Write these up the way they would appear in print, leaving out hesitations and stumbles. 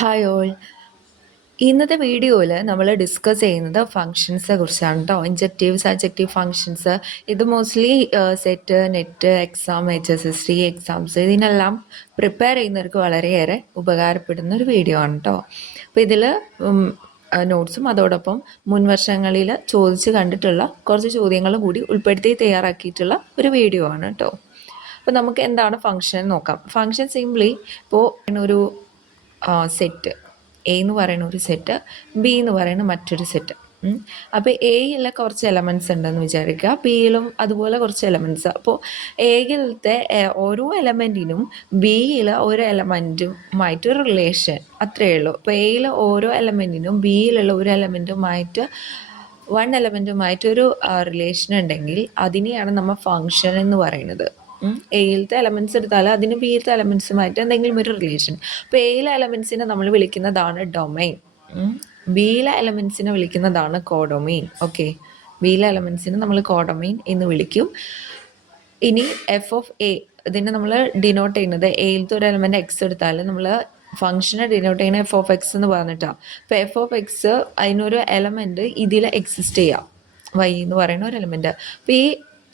Hi all. ഇന്നത്തെ വീഡിയോയിൽ നമ്മൾ ഡിസ്കസ് ചെയ്യുന്നത് ഫങ്ഷൻസിനെ കുറിച്ചാണ് കേട്ടോ. ഇൻജക്റ്റീവ് സബ്ജക്റ്റീവ് ഫങ്ഷൻസ് ഇത് mostly set net exam HSSC exams ഇതിനെല്ലാം പ്രിപ്പയർ ചെയ്യുന്നവർക്ക് വളരെയേറെ ഉപകാരപ്പെടുന്ന ഒരു വീഡിയോ ആണ് കേട്ടോ. അപ്പോൾ ഇതിൽ നോട്ട്സും അതോടൊപ്പം മുൻ വർഷങ്ങളിൽ ചോദിച്ച് കണ്ടിട്ടുള്ള കുറച്ച് ചോദ്യങ്ങളും കൂടി ഉൾപ്പെടുത്തി തയ്യാറാക്കിയിട്ടുള്ള ഒരു വീഡിയോ ആണ് കേട്ടോ. അപ്പോൾ നമുക്ക് എന്താണ് ഫങ്ഷൻ നോക്കാം. ഫങ്ഷൻ സിംപ്ലി ഇപ്പോൾ ഒരു സെറ്റ് എ എന്ന് പറയുന്ന ഒരു സെറ്റ്, ബി എന്ന് പറയുന്ന മറ്റൊരു സെറ്റ്. അപ്പോൾ എയിൽ കുറച്ച് എലമെൻറ്റ്സ് ഉണ്ടെന്ന് വിചാരിക്കുക, ബിയിലും അതുപോലെ കുറച്ച് എലമെൻറ്റ്സ്. അപ്പോൾ എയിലത്തെ ഓരോ എലമെൻറ്റിനും ബിയിൽ ഒരു എലമെൻറ്റുമായിട്ടൊരു റിലേഷൻ അത്രയേ ഉള്ളൂ. അപ്പോൾ എയിൽ ഓരോ എലമെൻറ്റിനും ബിയിലുള്ള ഒരു എലമെൻറ്റുമായിട്ട് എലമെൻറ്റുമായിട്ടൊരു റിലേഷൻ ഉണ്ടെങ്കിൽ അതിനെയാണ് നമ്മൾ ഫങ്ഷൻ എന്ന് പറയുന്നത്. എയിലത്തെ എലമെൻറ്റ്സ് എടുത്താൽ അതിന് ബിയിലത്തെ എലമെൻറ്റ്സുമായിട്ട് എന്തെങ്കിലും ഒരു റിലേഷൻ. അപ്പോൾ എയിലെ എലമെൻറ്റ്സിനെ നമ്മൾ വിളിക്കുന്നതാണ് ഡൊമൈൻ, ബിയിലെ എലമെൻറ്റ്സിനെ വിളിക്കുന്നതാണ് കോഡൊമൈൻ. ഓക്കെ, ബിയിലെ എലമെൻറ്റ്സിനെ നമ്മൾ കോഡൊമൈൻ എന്ന് വിളിക്കും. ഇനി എഫ് ഓഫ് എ ഇതിനെ നമ്മൾ ഡിനോട്ട് ചെയ്യുന്നത്, എയിലത്തെ ഒരു എലമെൻറ്റ് എക്സ് എടുത്താൽ നമ്മൾ ഫംഗ്ഷനെ ഡിനോട്ട് ചെയ്യുന്ന എഫ് ഓഫ് എക്സ് എന്ന് പറഞ്ഞിട്ടാണ്. അപ്പോൾ എഫ് ഓഫ് എക്സ് അതിനൊരു എലമെൻറ്റ് ഇതിൽ എക്സിസ്റ്റ് ചെയ്യാം, വൈ എന്ന് പറയുന്ന ഒരു എലമെൻറ്റ്. അപ്പോൾ ഈ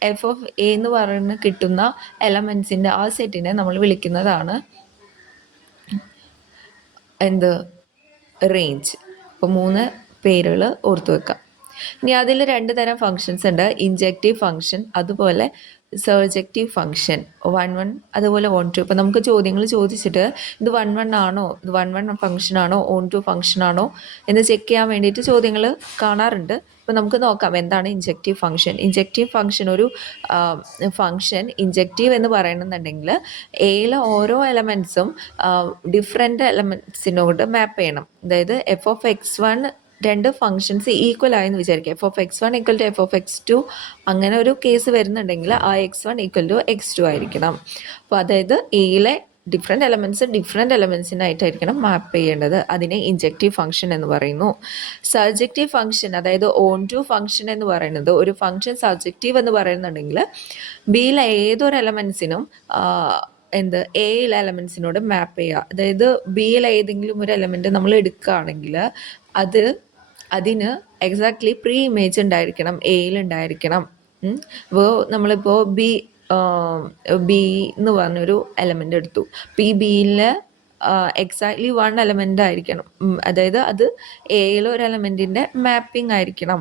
എഫ് ഓഫ് എ എന്ന് പറയുന്ന കിട്ടുന്ന എലമെൻറ്റ്സിൻ്റെ ആ സെറ്റിനെ നമ്മൾ വിളിക്കുന്നതാണ് എന്ത്, റേഞ്ച്. അപ്പോൾ 3 പേരുകൾ ഓർത്തു വെക്കാം. ഇനി അതിൽ 2 തരം ഫങ്ഷൻസ് ഉണ്ട്, ഇൻജക്റ്റീവ് ഫങ്ഷൻ അതുപോലെ സർജക്റ്റീവ് ഫങ്ഷൻ. 1 അതുപോലെ 1 ഇപ്പോൾ നമുക്ക് ചോദ്യങ്ങൾ ചോദിച്ചിട്ട് ഇത് 1 ആണോ, ഇത് 1 ഫങ്ഷൻ ആണോ 1 ഫങ്ഷൻ ആണോ എന്ന് ചെക്ക് ചെയ്യാൻ വേണ്ടിയിട്ട് ചോദ്യങ്ങൾ കാണാറുണ്ട്. അപ്പോൾ നമുക്ക് നോക്കാം എന്താണ് ഇൻജക്റ്റീവ് ഫങ്ഷൻ. ഇൻജക്റ്റീവ് ഫങ്ഷൻ ഒരു ഫങ്ഷൻ ഇൻജക്റ്റീവ് എന്ന് പറയുന്നുണ്ടെങ്കിൽ എയിലെ ഓരോ എലമെൻറ്റ്സും ഡിഫറെൻ്റ് എലമെൻറ്റ്സിനോട് മാപ്പ് ചെയ്യണം. അതായത് F of x1 2 functions equal ആയെന്ന് വിചാരിക്കുക. F of x1 equal to F of x2 അങ്ങനെ ഒരു കേസ് വരുന്നുണ്ടെങ്കിൽ ആ x1 ഈക്വൽ ടു x2 ആയിരിക്കണം. അപ്പോൾ അതായത് എയിലെ ഡിഫറെൻ്റ് എലമെൻറ്റ്സിനായിട്ടായിരിക്കണം മാപ്പ് ചെയ്യേണ്ടത്. അതിനെ ഇൻജക്റ്റീവ് ഫങ്ഷൻ എന്ന് പറയുന്നു. സബ്ജക്റ്റീവ് ഫങ്ഷൻ അതായത് ഓൺ ടു ഫങ്ഷൻ എന്ന് പറയുന്നത്, ഒരു ഫങ്ഷൻ സബ്ജക്റ്റീവ് എന്ന് പറയുന്നുണ്ടെങ്കിൽ ബിയിലെ ഏതൊരു എലമെൻറ്റ്സിനും എയിലെ എലമെൻറ്റ്സിനോട് മാപ്പ് ചെയ്യുക. അതായത് ബിയിലെ ഏതെങ്കിലും ഒരു എലമെൻറ്റ് നമ്മൾ എടുക്കുകയാണെങ്കിൽ അതിന് എക്സാക്ട്ലി പ്രീ ഇമേജ് ഉണ്ടായിരിക്കണം, എയിലുണ്ടായിരിക്കണം. അപ്പോൾ നമ്മളിപ്പോൾ ബി എന്ന് പറഞ്ഞൊരു എലമെൻ്റ് എടുത്തു. അപ്പോൾ ഈ ബിയിൽ എക്സാക്ട്ലി 1 എലമെൻ്റ് ആയിരിക്കണം, അതായത് അത് എയിലെ ഒരു എലമെൻറ്റിൻ്റെ മാപ്പിംഗ് ആയിരിക്കണം.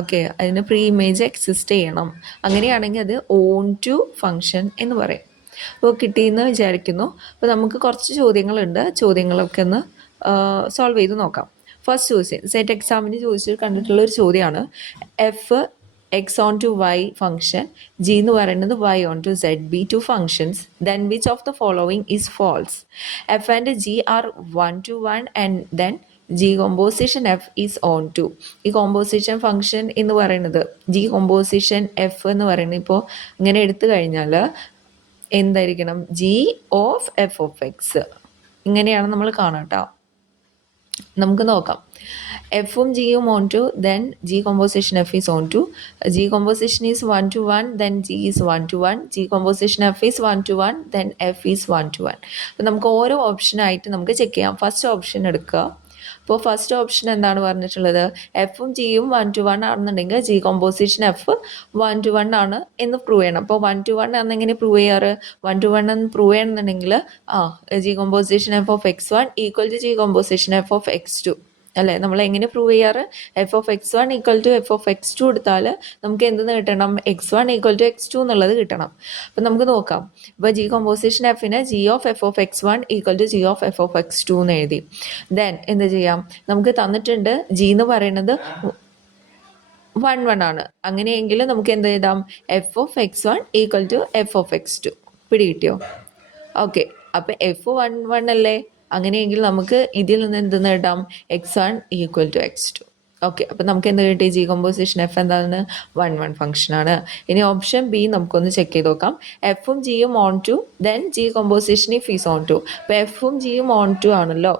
ഓക്കെ, അതിന് പ്രീ ഇമേജ് എക്സിസ്റ്റ് ചെയ്യണം. അങ്ങനെയാണെങ്കിൽ അത് ഓൺ ടു ഫങ്ഷൻ എന്ന് പറയും. അപ്പോൾ കിട്ടിയെന്ന് വിചാരിക്കുന്നു. അപ്പോൾ നമുക്ക് കുറച്ച് ചോദ്യങ്ങളുണ്ട്, ചോദ്യങ്ങളൊക്കെ ഒന്ന് സോൾവ് ചെയ്ത് നോക്കാം. ഫസ്റ്റ് ചോദ്യം സെറ്റ് എക്സാമിന് ചോദിച്ചിട്ട് കണ്ടിട്ടുള്ള ഒരു ചോദ്യമാണ്. F x onto y function, g എന്ന് പറയുന്നത് y onto z, b two functions, then which of the following is false. F and g are 1 to 1 and then g composition f is onto. ഈ composition function എന്ന് പറയുന്നത്, G composition F എന്ന് പറയുന്നത് ഇപ്പോൾ ഇങ്ങനെ എടുത്തു കഴിഞ്ഞാൽ എന്തായിരിക്കണം, g of F of x ഇങ്ങനെയാണ് നമ്മൾ കാണാം കേട്ടോ. നമുക്ക് നോക്കാം. എഫും ജിയും onto, then g composition f is onto, G composition is 1 to 1, then g is 1 to 1, g composition f is 1 to 1, then F is 1 to 1. അപ്പോൾ നമുക്ക് ഓരോ ഓപ്ഷനായിട്ട് നമുക്ക് ചെക്ക് ചെയ്യാം. ഫസ്റ്റ് ഓപ്ഷൻ എടുക്കുക. അപ്പോൾ ഫസ്റ്റ് ഓപ്ഷൻ എന്താണ് പറഞ്ഞിട്ടുള്ളത്, എഫും ജിയും 1 to 1 ആണെന്നുണ്ടെങ്കിൽ ജി കോമ്പോസിഷൻ എഫ് 1 to 1 ആണ് എന്ന് പ്രൂവ് ചെയ്യണം. അപ്പോൾ 1 to 1 ആണെന്നെങ്ങനെ പ്രൂവ് ചെയ്യാറ്, 1 to 1 എന്ന് പ്രൂവ് ചെയ്യണമെന്നുണ്ടെങ്കിൽ g composition F of x1 equal to G composition F of x2 അല്ലേ. നമ്മൾ എങ്ങനെ പ്രൂവ് ചെയ്യാറ്, f of x1 equal to F of x2 എടുത്താൽ നമുക്ക് എന്തെന്ന് കിട്ടണം, x1 ഈക്വൽ ടു x2 എന്നുള്ളത് കിട്ടണം. അപ്പം നമുക്ക് നോക്കാം. ഇപ്പോൾ ജി കോമ്പോസിഷൻ എഫിന് g of F of x1 equal to g of F of x2 എന്ന് എഴുതി. ദെൻ എന്ത് ചെയ്യാം, നമുക്ക് തന്നിട്ടുണ്ട് ജി എന്ന് പറയുന്നത് 1 ആണ്. അങ്ങനെയെങ്കിൽ നമുക്ക് എന്ത് എഴുതാം, F of x1 equal to F of x2. പിടികിട്ടിയോ? ഓക്കെ, അപ്പം എഫ് 1 അല്ലേ, അങ്ങനെയെങ്കിൽ നമുക്ക് ഇതിൽ നിന്ന് എന്തെന്ന് എഴുതാം, x1 equal to x2. Okay, അപ്പം നമുക്ക് എന്ത് കിട്ടി, ജി കോമ്പോസിഷൻ എഫ് എന്താണ്, 1 ഫംഗ്ഷനാണ്. ഇനി ഓപ്ഷൻ ബി നമുക്കൊന്ന് ചെക്ക് ചെയ്ത് നോക്കാം. എഫും ജിയും onto, then g composition f is onto. അപ്പോൾ എഫും ജിയും ഓൺ ടു ആണല്ലോ,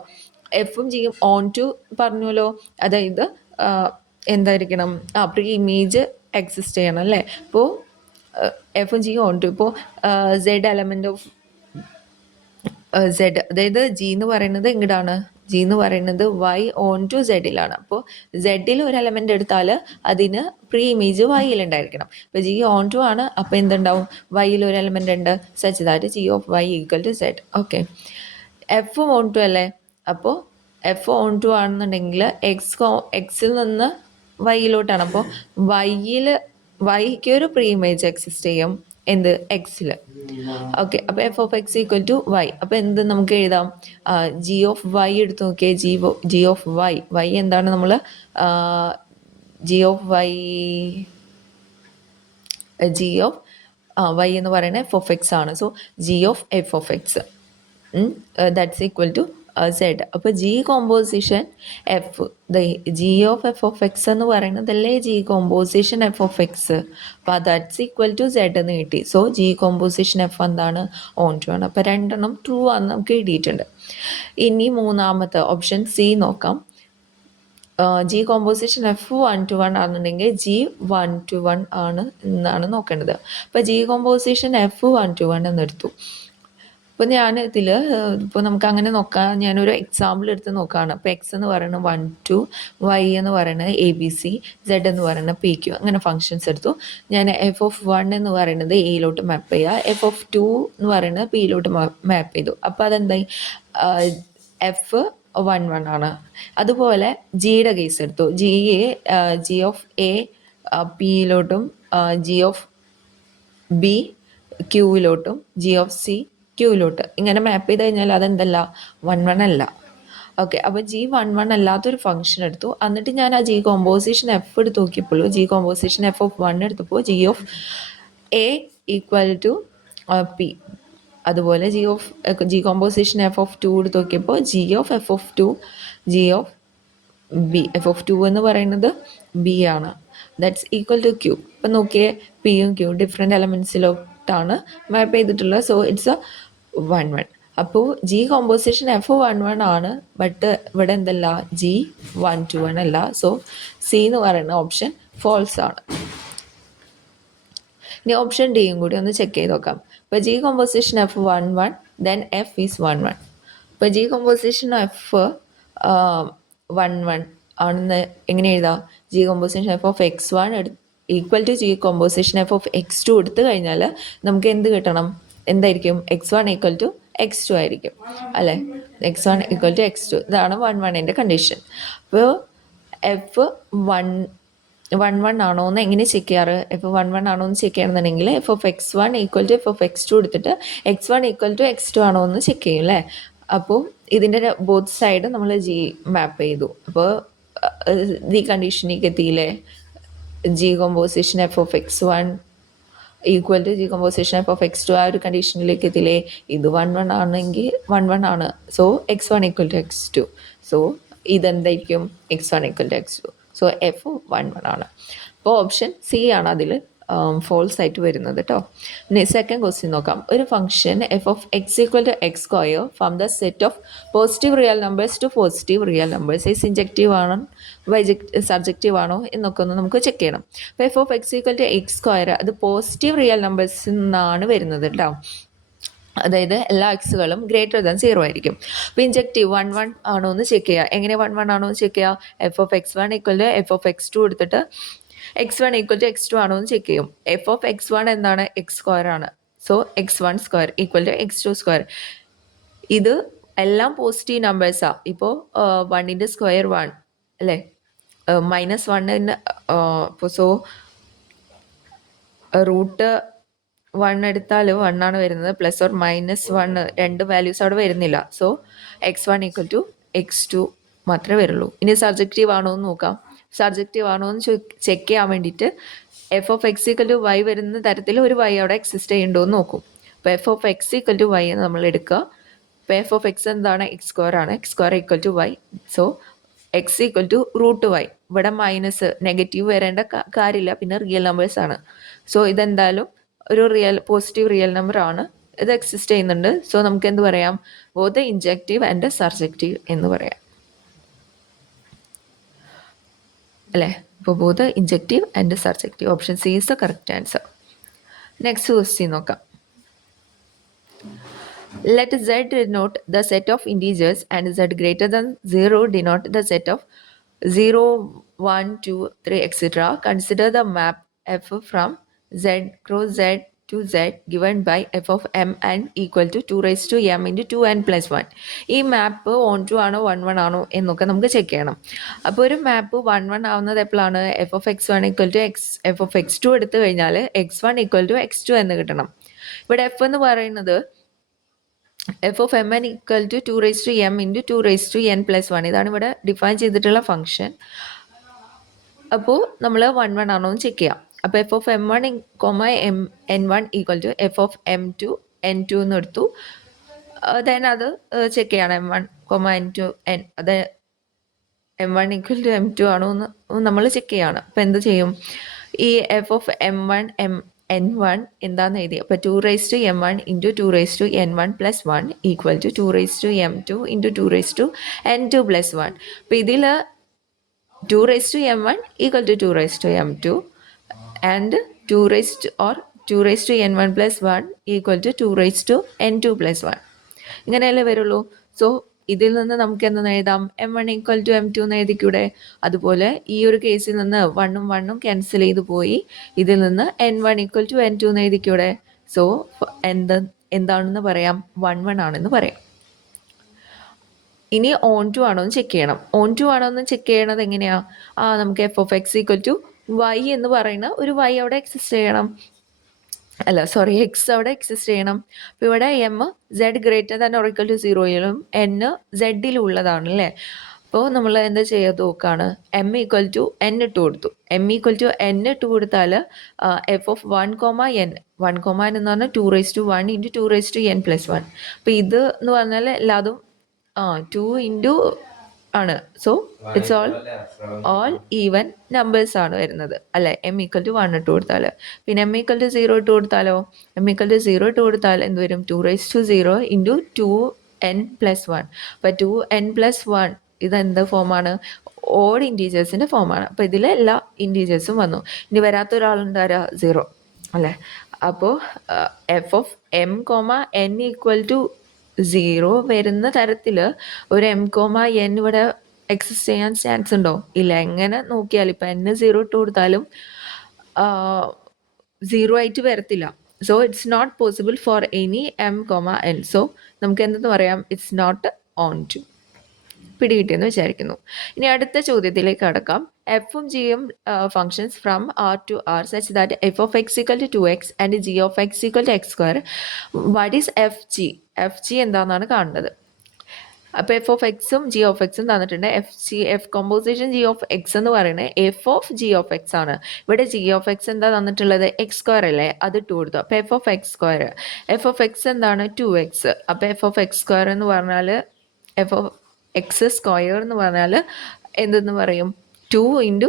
എഫും ജിയും ഓൺ ടു പറഞ്ഞല്ലോ, അതായത് എന്തായിരിക്കണം, പ്രീ ഇമേജ് എക്സിസ്റ്റ് ചെയ്യണം അല്ലേ. ഇപ്പോൾ എഫും ജിയും ഓൺ ടു, ഇപ്പോൾ സെഡ് എലമെൻറ്റ് ഓഫ് സെഡ്, അതായത് ജി എന്ന് പറയുന്നത് ഇങ്ങോട്ടാണ്, ജി എന്ന് പറയുന്നത് വൈ ഓൺ ടു സെഡിലാണ്. അപ്പോൾ സെഡിൽ ഒരു എലമെൻ്റ് എടുത്താൽ അതിന് പ്രീ ഇമേജ് വൈയിൽ ഉണ്ടായിരിക്കണം. ഇപ്പോൾ ജി ഓൺ ടു ആണ്, അപ്പോൾ എന്തുണ്ടാവും, വൈയിൽ ഒരു എലമെൻ്റ് ഉണ്ട്, such that g of y equal to z. Okay, f onto അല്ലേ, അപ്പോൾ എഫ് ഓൺ ടു ആണെന്നുണ്ടെങ്കിൽ എക്സിൽ നിന്ന് വൈയിലോട്ടാണ്. അപ്പോൾ വൈക്ക് ഒരു പ്രീ ഇമേജ് എക്സിസ്റ്റ് ചെയ്യും, എന്ത്, എക്സിൽ. ഓക്കെ, അപ്പോൾ F of X equal to y. അപ്പോൾ എന്ത് നമുക്ക് എഴുതാം, ജി ഓഫ് വൈ എടുത്ത് നോക്കിയേ, ജി ഓഫ് വൈ എന്താണ്, നമ്മൾ ജി ഓഫ് വൈ എന്ന് പറയുന്നത് എഫ് ഓഫ് എക്സ് ആണ്. So G of F of X that's equal to Z. അപ്പോൾ G composition F, G of F of X എന്ന് പറയുന്നതല്ലേ G composition F of X. അപ്പോൾ that's equal to Z എന്ന് കിട്ടി. So G composition F എന്താണ്, onto ആണ്. അപ്പോൾ രണ്ടെണ്ണം ട്രൂ ആണെന്ന് നമുക്ക് എഴുതിയിട്ടുണ്ട്. ഇനി മൂന്നാമത്തെ ഓപ്ഷൻ സി നോക്കാം. ജി കോമ്പോസിഷൻ എഫ് 1:1 ആണെന്നുണ്ടെങ്കിൽ ജി 1:1 ആണ് എന്നാണ് നോക്കേണ്ടത്. അപ്പോൾ ജി കോമ്പോസിഷൻ എഫ് 1:1 എന്നെടുത്തു. ഇപ്പോൾ ഞാൻ ഇതിൽ ഇപ്പോൾ നമുക്ക് അങ്ങനെ നോക്കാം, ഞാനൊരു എക്സാമ്പിൾ എടുത്ത് നോക്കുകയാണ്. അപ്പോൾ എക്സ് എന്ന് പറയുന്നത് 1 2, വൈ എന്ന് പറയുന്നത് ABC, സെഡ് എന്ന് പറയുന്നത് PQ, അങ്ങനെ ഫങ്ഷൻസ് എടുത്തു. ഞാൻ എഫ് ഓഫ് 1 എന്ന് പറയുന്നത് എയിലോട്ട് മാപ്പ് ചെയ്യുക, എഫ് ഓഫ് 2 എന്ന് പറയുന്നത് പിയിലോട്ട് മാപ്പ് ചെയ്തു. അപ്പോൾ അതെന്തായി, എഫ് 1:1 ആണ്. അതുപോലെ ജിയുടെ കേസ് എടുത്തു, ജി ഓഫ് എ പിയിലോട്ടും ജി ഓഫ് ബി ക്യൂവിലോട്ടും ജി ഓഫ് സി ക്യൂവിലോട്ട് ഇങ്ങനെ മാപ്പ് ചെയ്ത് കഴിഞ്ഞാൽ അതെന്തല്ല, 1:1 അല്ല. ഓക്കെ, അപ്പോൾ ജി 1:1 അല്ലാത്തൊരു ഫംഗ്ഷൻ എടുത്തു. എന്നിട്ട് ഞാൻ ആ ജി കോമ്പോസിഷൻ എഫ് എടുത്ത് നോക്കിയപ്പോൾ, ജി കോമ്പോസിഷൻ എഫ് ഓഫ് 1 എടുത്തപ്പോൾ G of A equal to P. അതുപോലെ ജി കോമ്പോസിഷൻ എഫ് ഓഫ് 2 എടുത്ത് നോക്കിയപ്പോൾ G of F of 2 G of B, F of 2 എന്ന് പറയുന്നത് ബി ആണ്, ദാറ്റ്സ് ഈക്വൽ ടു ക്യൂ. ഇപ്പം നോക്കിയേ, പിയും ക്യൂ ഡിഫറെൻറ്റ് എലമെൻറ്റ്സിലോട്ടാണ് മാപ്പ് ചെയ്തിട്ടുള്ളത്. So it's A 1:1. അപ്പോൾ ജി കോമ്പോസിഷൻ എഫ് 1:1 ആണ്, ബട്ട് ഇവിടെ എന്തല്ല, ജി 1:1 അല്ല. സോ സി എന്ന് പറയുന്ന ഓപ്ഷൻ ഫോൾസ് ആണ്. ഇനി ഓപ്ഷൻ ഡിയും കൂടി ഒന്ന് ചെക്ക് ചെയ്ത് നോക്കാം. ഇപ്പോൾ G composition F 1:1 then F is 1:1. ഇപ്പോൾ ജി കോമ്പോസിഷൻ എഫ് 1:1 ആണെന്ന് എങ്ങനെ എഴുതാം, G composition F of x1 equal to G composition F of x2 എടുത്തു കഴിഞ്ഞാൽ നമുക്ക് എന്ത് കിട്ടണം, എന്തായിരിക്കും, x1 ഈക്വൽ ടു x2 ആയിരിക്കും അല്ലേ, x1 ഈക്വൽ ടു x2. ഇതാണ് 1:1 കണ്ടീഷൻ. അപ്പോൾ എഫ് 1:1 ആണോ എന്ന് എങ്ങനെ ചെക്ക് ചെയ്യാറ്, എഫ് 1:1 ആണോ എന്ന് ചെക്ക് ചെയ്യണമെന്നുണ്ടെങ്കിൽ F of x1 equal to F of x2 എടുത്തിട്ട് x1 ഈക്വൽ ടു x2 ആണോ എന്ന് ചെക്ക് ചെയ്യും അല്ലേ. അപ്പോൾ ഇതിൻ്റെ ബോത്ത് സൈഡ് നമ്മൾ ജി മാപ്പ് ചെയ്തു. അപ്പോൾ ഈ കണ്ടീഷനിലേക്ക് എത്തിയില്ലേ, G composition F of x1 equal to G composition F of x2 ആ ഒരു കണ്ടീഷനിലേക്ക് എത്തിയില്ലേ. ഇത് 1:1 ആണെങ്കിൽ 1:1 ആണ്. So x1 equal to x2. So ഇതെന്തായിരിക്കും, x1 equal to x2. So F 1:1 ആണ്. അപ്പോൾ ഓപ്ഷൻ സി ആണ് അതിൽ ഫോൾസ് ആയിട്ട് വരുന്നത് കേട്ടോ. ഇനി സെക്കൻഡ് ക്വസ്റ്റ്യൻ നോക്കാം. ഒരു function F of X equal to X square from the set of positive real numbers to positive real numbers is injective ആണോ സബ്ജക്റ്റീവ് ആണോ എന്നൊക്കെ ഒന്ന് നമുക്ക് ചെക്ക് ചെയ്യണം. അപ്പോൾ F of X equal to X square അത് പോസിറ്റീവ് റിയൽ നമ്പേഴ്സിൽ നിന്നാണ് വരുന്നത് കേട്ടോ. അതായത് എല്ലാ എക്സുകളും ഗ്രേറ്റർ ദാൻ 0 ആയിരിക്കും. അപ്പോൾ ഇൻജക്റ്റീവ് 1:1 ആണോ എന്ന് ചെക്ക് ചെയ്യുക. എങ്ങനെ 1:1 ആണോ എന്ന് ചെക്ക് ചെയ്യുക, F of x1 equal to F of x2 എടുത്തിട്ട് x1 ഈക്വൽ ടു x2 ആണോ എന്ന് ചെക്ക് ചെയ്യും. എഫ് ഓഫ് x1 എന്താണ്, എക്സ് സ്ക്വയർ ആണ്. So x1 square equal to x2 square. ഇത് എല്ലാം പോസിറ്റീവ് നമ്പേഴ്സാണ്. ഇപ്പോൾ 1 സ്ക്വയർ 1 അല്ലേ, -1 സോ റൂട്ട് 1 എടുത്താൽ 1 ആണ് വരുന്നത്, പ്ലസ് ഓർ -1 രണ്ട് വാല്യൂസ് അവിടെ വരുന്നില്ല. So x1 equal to x2 മാത്രമേ വരുള്ളൂ. ഇനി സബ്ജക്റ്റീവ് ആണോ എന്ന് നോക്കാം. സബ്ജക്റ്റീവ് ആണോ എന്ന് ചെക്ക് ചെയ്യാൻ വേണ്ടിയിട്ട് F of X equal to Y വരുന്ന തരത്തിൽ ഒരു വൈ അവിടെ എക്സിസ്റ്റ് ചെയ്യുന്നുണ്ടോ എന്ന് നോക്കും. അപ്പോൾ F of X equal to Y എന്ന് നമ്മൾ എടുക്കുക. അപ്പോൾ എഫ് ഓഫ് എക്സ് എന്താണ്, എക്സ് സ്ക്വയർ ആണ്. X square equal to Y. So X equal to root Y. ഇവിടെ മൈനസ് നെഗറ്റീവ് വരേണ്ട കാര്യമില്ല, പിന്നെ റിയൽ നമ്പേഴ്സ് ആണ്. സോ ഇതെന്തായാലും ഒരു പോസിറ്റീവ് റിയൽ നമ്പർ ആണ്, ഇത് എക്സിസ്റ്റ് ചെയ്യുന്നുണ്ട്. സോ നമുക്ക് എന്ത് പറയാം, ബോത്ത് ഇൻജക്റ്റീവ് ആൻഡ് സർജക്റ്റീവ് എന്ന് പറയാം അല്ലേ. അപ്പോൾ both injective and surjective. Option C is the correct answer. Next question നോക്കാം. Let z denote the set of integers and z greater than 0 denote the set of 0, 1, 2, 3, etc. Consider the map f from z cross z to z given by f of m and equal to 2 raised to m into 2n plus 1. ഈ മാപ്പ് on to ആണോ 1 ആണോ എന്നൊക്കെ നമുക്ക് check ചെയ്യണം. അപ്പോൾ ഒരു മാപ്പ് 1 ആവുന്നത് എപ്പോഴാണ്? F of X one equal to X F of X two എടുത്തു കഴിഞ്ഞാൽ X one equal to X two എന്ന് കിട്ടണം. ഇവിടെ എഫ് എന്ന് പറയുന്നത് F of M N equal to 2 raise to M into 2 raise to N plus 1. ഇതാണ് ഇവിടെ define ചെയ്തിട്ടുള്ള ഫംഗ്ഷൻ. അപ്പോൾ നമ്മൾ 1 ആണോ എന്ന് ചെക്ക് ചെയ്യാം. അപ്പോൾ F of M one M N one equal to F of M two N two എന്ന് എടുത്തു. ദെൻ അത് ചെക്ക് ചെയ്യണം. M one N two N അത് M one equal to M two ആണോ എന്ന് നമ്മൾ ചെക്ക് ചെയ്യാണ്. അപ്പോൾ എന്ത് ചെയ്യും? ഈ F of M one N one എന്താണെന്ന് എഴുതി. അപ്പോൾ 2 raise to M one into 2 raise to N one plus 1 equal to 2 raise to M two into 2 raise to N two plus 1. അപ്പോൾ ഇതിൽ 2 raise to M one equal to 2 raise to M two and 2 raise to N one plus 1 equal to 2 raise to N two plus 1. ഇങ്ങനെയല്ലേ വരുള്ളൂ. So ഇതിൽ നിന്ന് നമുക്ക് എന്തെന്ന് എഴുതാം? M one equal to M two എന്ന് എഴുതിക്കൂടെ? അതുപോലെ ഈ ഒരു കേസിൽ നിന്ന് 1 ക്യാൻസൽ ചെയ്ത് പോയി. ഇതിൽ നിന്ന് N one equal to N two എന്ന് എഴുതിക്കൂടെ? സോ എന്താണെന്ന് പറയാം? 1 ആണെന്ന് പറയാം. ഇനി ഓൺ ടു ആണോ എന്ന് ചെക്ക് ചെയ്യണം. ഓൺ ടു ആണോ എന്ന് ചെക്ക് ചെയ്യണത് എങ്ങനെയാ? നമുക്ക് F of X equal to Y എന്ന് പറയുന്ന ഒരു വൈ അവിടെ എക്സിസ്റ്റ് ചെയ്യണം. എക്സ് അവിടെ എക്സിസ്റ്റ് ചെയ്യണം. അപ്പോൾ ഇവിടെ M Z greater than or equal to 0യിലും എൻ സെഡിലും ഉള്ളതാണ് അല്ലേ. അപ്പോൾ നമ്മൾ എന്താ ചെയ്യാൻ നോക്കുകയാണ്? എം ഈക്വൽ ടു എൻ ഇട്ട് കൊടുത്തു. എം ഈക്വൽ ടു എൻ ഇട്ട് കൊടുത്താൽ എഫ് ഓഫ് 1, n എന്ന് പറഞ്ഞാൽ 2 raise to 1 into 2 raise to N plus 1. അപ്പോൾ ഇത് എന്ന് പറഞ്ഞാൽ എല്ലാതും 2 ഇൻറ്റു ആണ്. So it's all even numbers ആണ് വരുന്നത് അല്ലേ. എം ഈക്വൽ ടു 1 ഇട്ട് കൊടുത്താൽ. പിന്നെ എം ഈക്വൽ ടു 0 ഇട്ട് കൊടുത്താലോ? എം ഈക്വൽ ടു 0 ഇട്ട് കൊടുത്താൽ എന്ത് വരും? 2 raise to 0 into 2n plus 1. അപ്പോൾ 2n പ്ലസ് 1 ഇതെന്ത് ഫോമാണ്? ഓഡ് ഇൻറ്റീജേഴ്സിൻ്റെ ഫോമാണ്. അപ്പോൾ ഇതിൽ എല്ലാ ഇൻറ്റീജേഴ്സും വന്നു. ഇനി വരാത്ത ഒരാളുണ്ടാരാ? 0 അല്ലേ. അപ്പോൾ F of M N equal to 0 വരുന്ന തരത്തിൽ ഒരു എം എൻ ഇവിടെ എക്സിസ്റ്റ് ചെയ്യാൻ ചാൻസ് ഉണ്ടോ? ഇല്ല. എങ്ങനെ നോക്കിയാലും ഇപ്പം n 0 ഇട്ട് കൊടുത്താലും 0 ആയിട്ട് വരത്തില്ല. So it's not possible for any M N. സോ നമുക്ക് എന്തെന്ന് പറയാം? It's not onto. പിടികിട്ടിയെന്ന് വിചാരിക്കുന്നു. ഇനി അടുത്ത ചോദ്യത്തിലേക്ക് കടക്കാം. എഫും ജിയും functions from R to R such that F of X equal to 2x and G of X equal to X square. What is F G? F G എന്താണെന്നാണ് കാണുന്നത്. അപ്പോൾ എഫ് ഓഫ് എക്സും ജി ഓഫ് എക്സും തന്നിട്ടുണ്ട്. F composition G of X എന്ന് പറയുന്നത് F of G of X ആണ്. ഇവിടെ ജി ഓഫ് എക്സ് എന്താ തന്നിട്ടുള്ളത്? എക്സ് സ്ക്വയർ അല്ലേ. അത് ഇട്ട് കൊടുത്തു. അപ്പോൾ F of X square. F of X എന്താണ്? 2x. അപ്പോൾ എഫ് ഓഫ് എക്സ് സ്ക്വയർ എന്ന് പറഞ്ഞാൽ എഫ് ഓഫ് എക്സ് സ്ക്വയർ എന്ന് പറഞ്ഞാൽ എന്തെന്ന് പറയും? 2 ഇൻറ്റു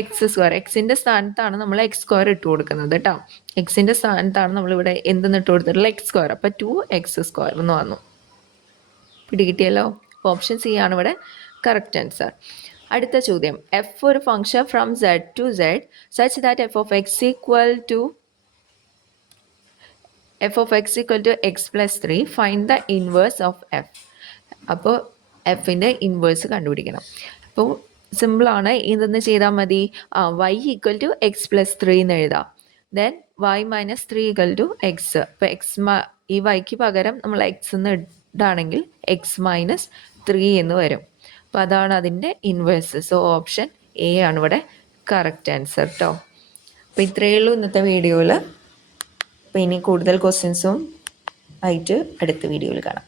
എക്സ് സ്ക്വയർ. എക്സിൻ്റെ സ്ഥാനത്താണ് നമ്മൾ എക്സ് സ്ക്വയർ ഇട്ട് കൊടുക്കുന്നത് കേട്ടോ. എക്സിൻ്റെ സ്ഥാനത്താണ് നമ്മളിവിടെ എന്തെന്ന് ഇട്ട് കൊടുത്തിട്ടുള്ള എക്സ് സ്ക്വയർ. അപ്പോൾ 2x സ്ക്വയർ എന്ന് വന്നു. പിടികിട്ടിയല്ലോ. അപ്പോൾ ഓപ്ഷൻ സി ആണ് ഇവിടെ കറക്റ്റ് ആൻസർ. അടുത്ത ചോദ്യം. എഫ് ഒരു function from z to z such that F of X equal to X plus 3. Find the inverse of F. അപ്പോൾ എഫിൻ്റെ ഇൻവേഴ്സ് കണ്ടുപിടിക്കണം. അപ്പോൾ സിമ്പിളാണ്. ഇതെന്ന് ചെയ്താൽ മതി. y equal to X plus 3 എന്ന് എഴുതാം. Then y minus 3 equal to X. അപ്പോൾ ഈ വൈക്ക് പകരം നമ്മൾ എക്സ് എന്ന് ഇടാണെങ്കിൽ എക്സ് മൈനസ് 3 എന്ന് വരും. അപ്പോൾ അതാണ് അതിൻ്റെ ഇൻവേഴ്സ്. സോ ഓപ്ഷൻ എ ആണ് ഇവിടെ കറക്റ്റ് ആൻസർ കേട്ടോ. അപ്പോൾ ഇത്രയേ ഉള്ളൂ ഇന്നത്തെ വീഡിയോയിൽ. അപ്പോൾ ഇനി കൂടുതൽ ക്വസ്റ്റ്യൻസും ആയിട്ട് അടുത്ത വീഡിയോയിൽ കാണാം.